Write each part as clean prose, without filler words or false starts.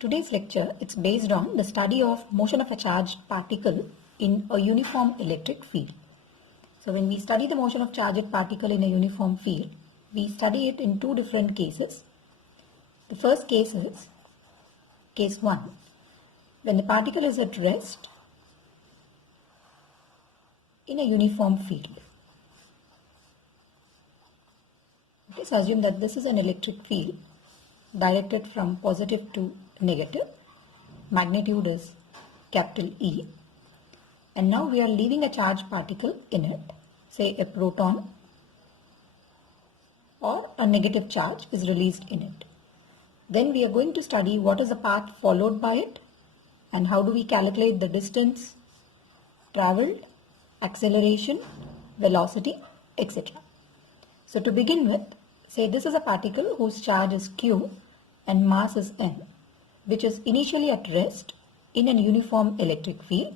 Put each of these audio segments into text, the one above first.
Today's lecture, it's based on the study of motion of a charged particle in a uniform electric field. So when we study the motion of charged particle in a uniform field, we study it in two different cases. The first case is case 1, when the particle is at rest in a uniform field. Let's assume that this is an electric field directed from positive to negative. Magnitude is capital E. And now we are leaving a charged particle in it, say a proton or a negative charge is released in it. Then we are going to study what is the path followed by it and how do we calculate the distance traveled, acceleration, velocity, etc. So to begin with, say this is a particle whose charge is Q and mass is M, which is initially at rest in an uniform electric field.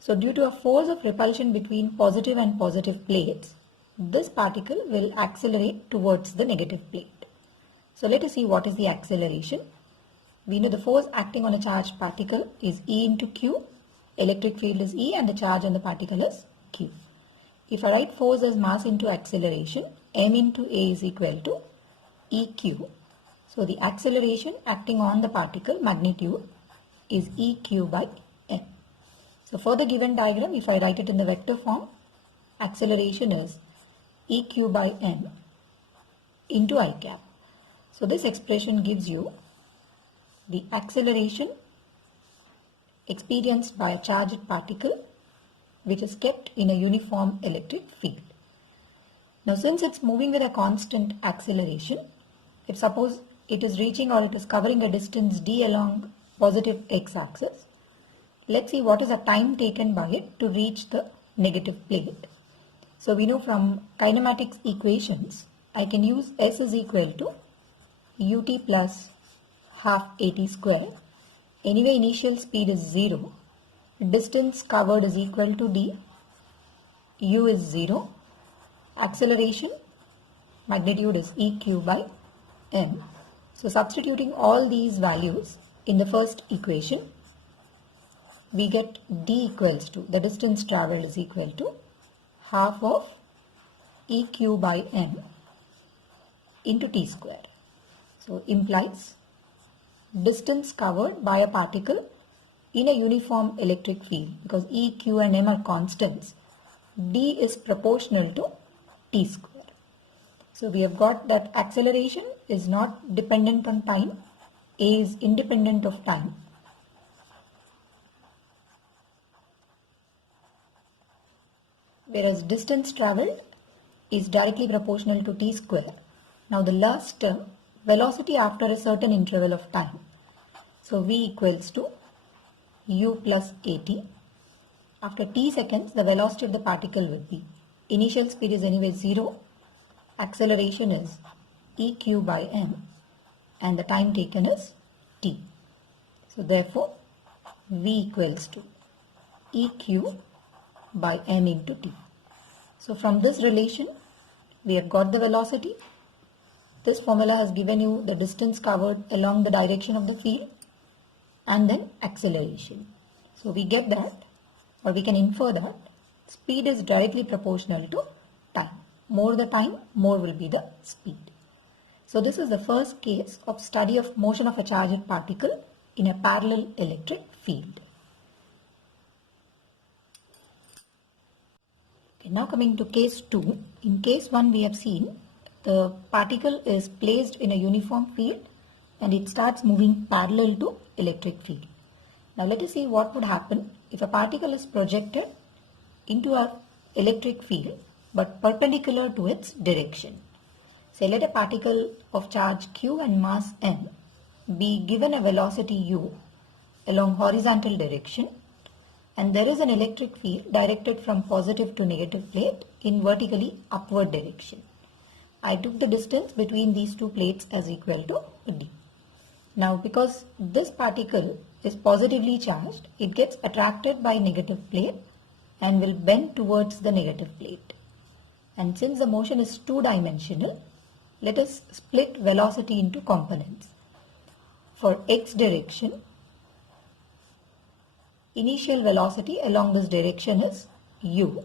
So due to a force of repulsion between positive and positive plates, this particle will accelerate towards the negative plate. So let us see what is the acceleration. We know the force acting on a charged particle is E into Q, electric field is E and the charge on the particle is Q. If I write force as mass into acceleration, M into A is equal to EQ. So the acceleration acting on the particle magnitude is EQ by M. So for the given diagram, if I write it in the vector form, acceleration is EQ by M into I cap. So this expression gives you the acceleration experienced by a charged particle which is kept in a uniform electric field. Now since it's moving with a constant acceleration, if suppose it is reaching or it is covering a distance d along positive x-axis, let's see what is the time taken by it to reach the negative plate. So we know from kinematics equations, I can use S is equal to ut plus half at square. Anyway, initial speed is 0. Distance covered is equal to d. U is 0. Acceleration magnitude is EQ by M. So substituting all these values in the first equation, we get d equals to, the distance traveled is equal to half of EQ by M into t square. So implies distance covered by a particle in a uniform electric field, because E, Q and M are constants, d is proportional to t square. So we have got that acceleration is not dependent on time, A is independent of time. Whereas distance traveled is directly proportional to t square. Now the last term, velocity after a certain interval of time. So V equals to U plus AT. After t seconds, the velocity of the particle will be, initial speed is anyway 0, acceleration is EQ by M and the time taken is t. So therefore, V equals to EQ by M into t. So from this relation, we have got the velocity. This formula has given you the distance covered along the direction of the field and then acceleration. So we get that, or we can infer that speed is directly proportional to time. More the time, more will be the speed. So this is the first case of study of motion of a charged particle in a parallel electric field. Okay, now coming to case 2. In case 1 we have seen the particle is placed in a uniform field and it starts moving parallel to electric field. Now let us see what would happen if a particle is projected into an electric field but perpendicular to its direction. Say let a particle of charge Q and mass M be given a velocity U along horizontal direction, and there is an electric field directed from positive to negative plate in vertically upward direction. I took the distance between these two plates as equal to d. Now because this particle is positively charged, it gets attracted by negative plate and will bend towards the negative plate. And since the motion is two-dimensional, let us split velocity into components. for x direction, initial velocity along this direction is u,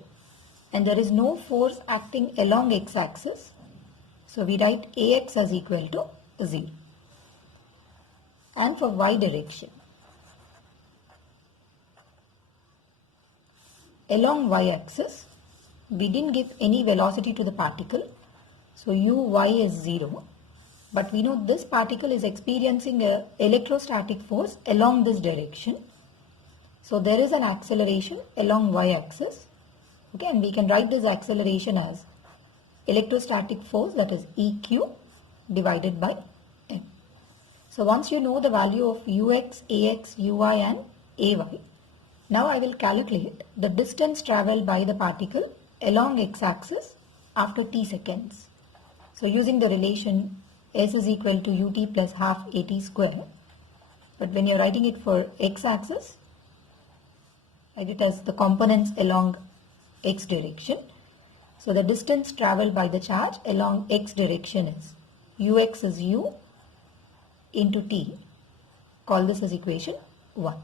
and there is no force acting along x-axis, so we write ax as equal to 0. And for y direction, along y-axis, we didn't give any velocity to the particle, so uy is 0, but we know this particle is experiencing an electrostatic force along this direction. So there is an acceleration along y-axis, okay, and we can write this acceleration as electrostatic force, that is EQ divided by m. So once you know the value of ux, ax, uy and ay, now I will calculate the distance travelled by the particle along x-axis after t seconds. So using the relation s is equal to ut plus half at square, but when you are writing it for x-axis, write it as the components along x direction. So the distance travelled by the charge along x direction is ux is u into t. Call this as equation 1.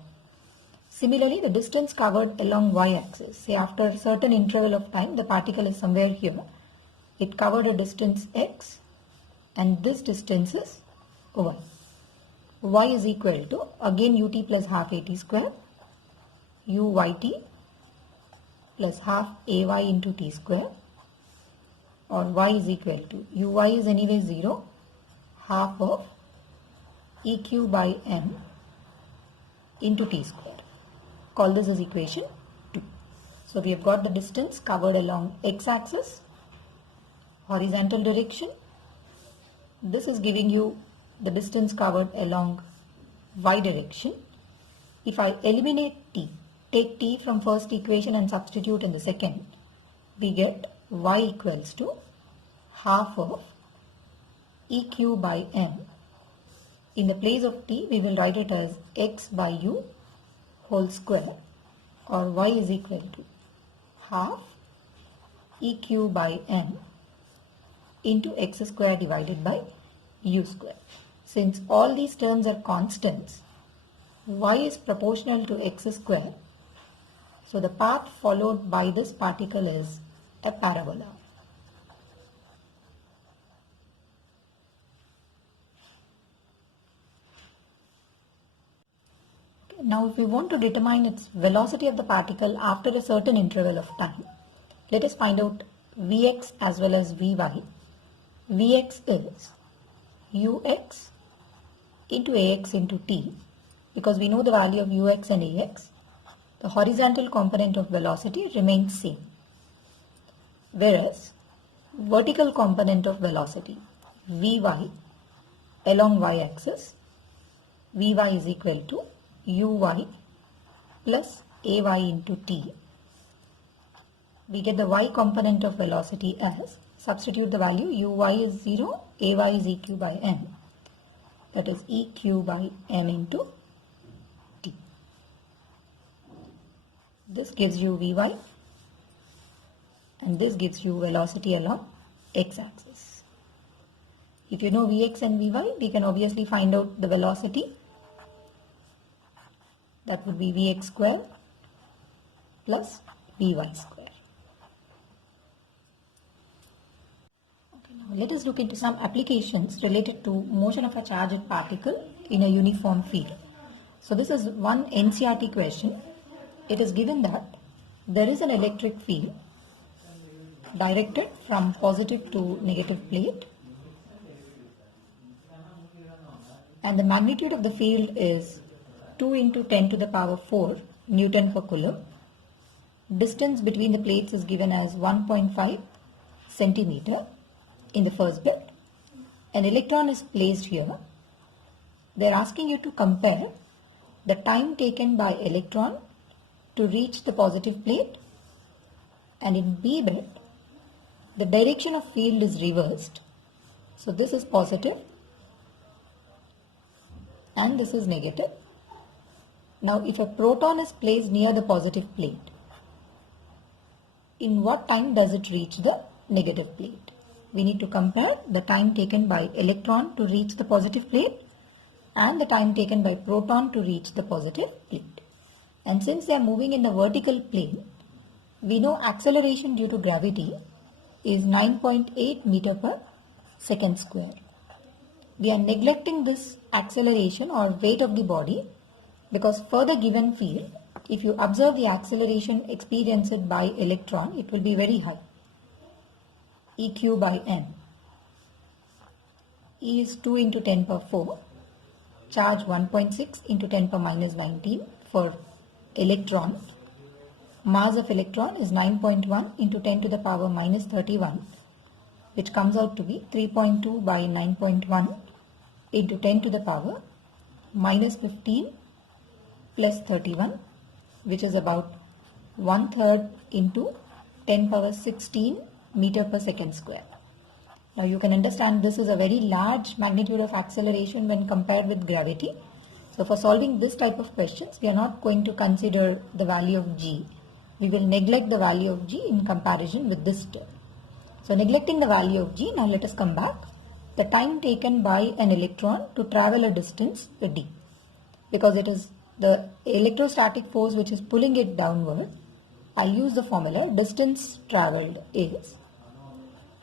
Similarly, the distance covered along y-axis, say after a certain interval of time, the particle is somewhere here. It covered a distance x and this distance is y. Y is equal to again ut plus half at square uyt plus half ay into t square, or y is equal to uy is anyway 0, half of eq by m into t square. Call this as equation 2. So we have got the distance covered along x-axis, horizontal direction. This is giving you the distance covered along y direction. If I eliminate t, take t from first equation and substitute in the second, we get y equals to half of eq by m. In the place of t, we will write it as x by u whole square, or y is equal to half eq by m into x square divided by u square. Since all these terms are constants, y is proportional to x square, so the path followed by this particle is a parabola. Okay, now if we want to determine its velocity of the particle after a certain interval of time, let us find out Vx as well as Vy. Vx is ux into ax into t, because we know the value of ux and ax. The horizontal component of velocity remains same, whereas vertical component of velocity Vy along y-axis, Vy is equal to uy plus ay into t. We get the y component of velocity as, substitute the value, uy is 0, ay is eq by m, that is eq by m into t. This gives you Vy and this gives you velocity along x-axis. If you know Vx and Vy, we can obviously find out the velocity. That would be Vx square plus Vy square. Okay, now let us look into some applications related to motion of a charged particle in a uniform field. So this is one NCERT question. It is given that there is an electric field directed from positive to negative plate, and the magnitude of the field is 2 into 10 to the power 4 Newton per Coulomb. Distance between the plates is given as 1.5 centimeter in the first bit. An electron is placed here. They are asking you to compare the time taken by electron to reach the positive plate, and in B bit the direction of field is reversed. So this is positive and this is negative. Now if a proton is placed near the positive plate, in what time does it reach the negative plate? We need to compare the time taken by electron to reach the positive plate and the time taken by proton to reach the positive plate. And since they are moving in the vertical plane, we know acceleration due to gravity is 9.8 meter per second square. We are neglecting this acceleration or weight of the body because for the given field, if you observe the acceleration experienced by electron, it will be very high. EQ by m. E is 2 into 10 power 4, charge 1.6 into 10 power minus 19 for electron. Mass of electron is 9.1 into 10 to the power minus 31, which comes out to be 3.2 by 9.1 into 10 to the power minus 15 plus 31, which is about 1/3 into 10 power 16 meter per second square. Now you can understand this is a very large magnitude of acceleration when compared with gravity. So for solving this type of questions, we are not going to consider the value of g. We will neglect the value of g in comparison with this term. So neglecting the value of g, now let us come back. The time taken by an electron to travel a distance d, because it is the electrostatic force which is pulling it downward. I'll use the formula. Distance traveled is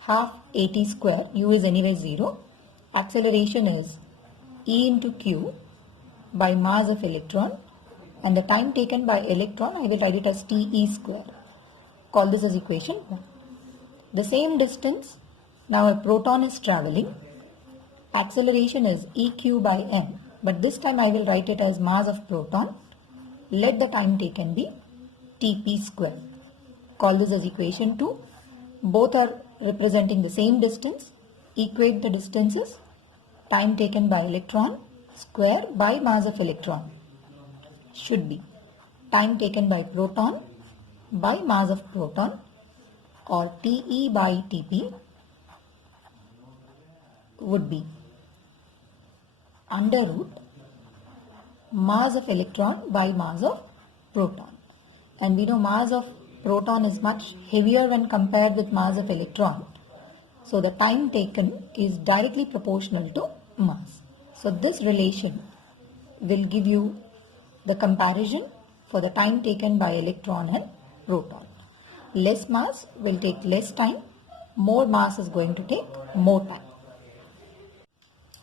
half at square. U is anyway 0. Acceleration is E into Q by mass of electron, and the time taken by electron, I will write it as Te square. Call this as equation 1. The same distance, now a proton is traveling. Acceleration is EQ by m, but this time I will write it as mass of proton. Let the time taken be Tp square. Call this as equation 2. Both are representing the same distance. Equate the distances. Time taken by electron square by mass of electron should be time taken by proton by mass of proton, or Te by Tp would be under root mass of electron by mass of proton. And we know mass of proton is much heavier when compared with mass of electron. So the time taken is directly proportional to mass. So this relation will give you the comparison for the time taken by electron and proton. Less mass will take less time, more mass is going to take more time.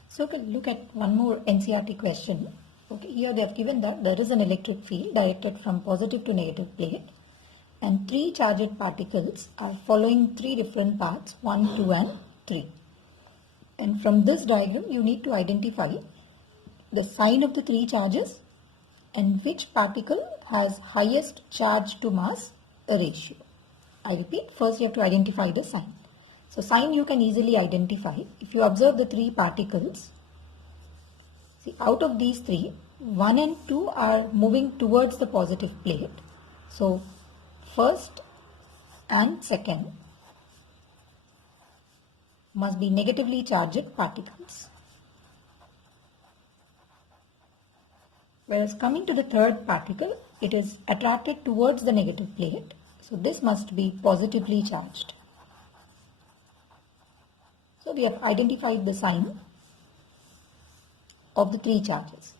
So look at one more NCERT question. Okay, here they have given that there is an electric field directed from positive to negative plate, and 3 charged particles are following 3 different paths, 1, 2 and 3. And from this diagram you need to identify the sign of the 3 charges and which particle has highest charge to mass ratio. I repeat, first you have to identify the sign. So sign you can easily identify. If you observe the 3 particles, see, out of these 3, 1 and 2 are moving towards the positive plate. So first and second must be negatively charged particles. Whereas coming to the third particle, it is attracted towards the negative plate. So this must be positively charged. So we have identified the sign of the 3 charges.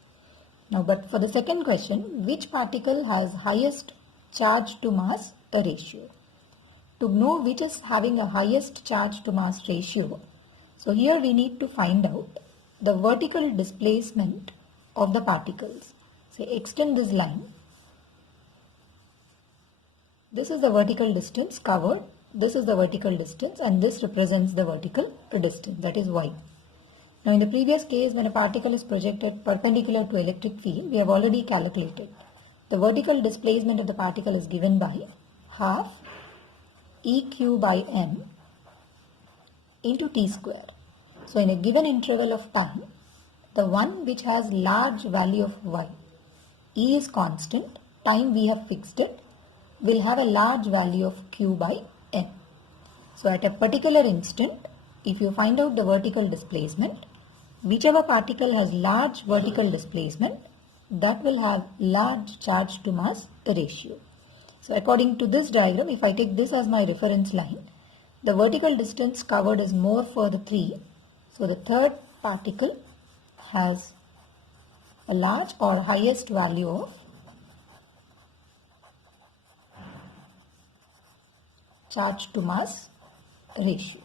Now, but for the second question, which particle has highest charge to mass ratio? To know which is having a highest charge to mass ratio, so here we need to find out the vertical displacement of the particles. Say, extend this line. This is the vertical distance covered. This is the vertical distance, and this represents the vertical distance, that is y. Now in the previous case, when a particle is projected perpendicular to electric field, we have already calculated. The vertical displacement of the particle is given by half EQ by m into t square. So in a given interval of time, the one which has large value of y, E is constant, time we have fixed it, will have a large value of q by m. So at a particular instant, if you find out the vertical displacement, whichever particle has large vertical displacement, that will have large charge to mass ratio. So according to this diagram, if I take this as my reference line, the vertical distance covered is more for the 3. So the third particle has a large or highest value of charge to mass ratio.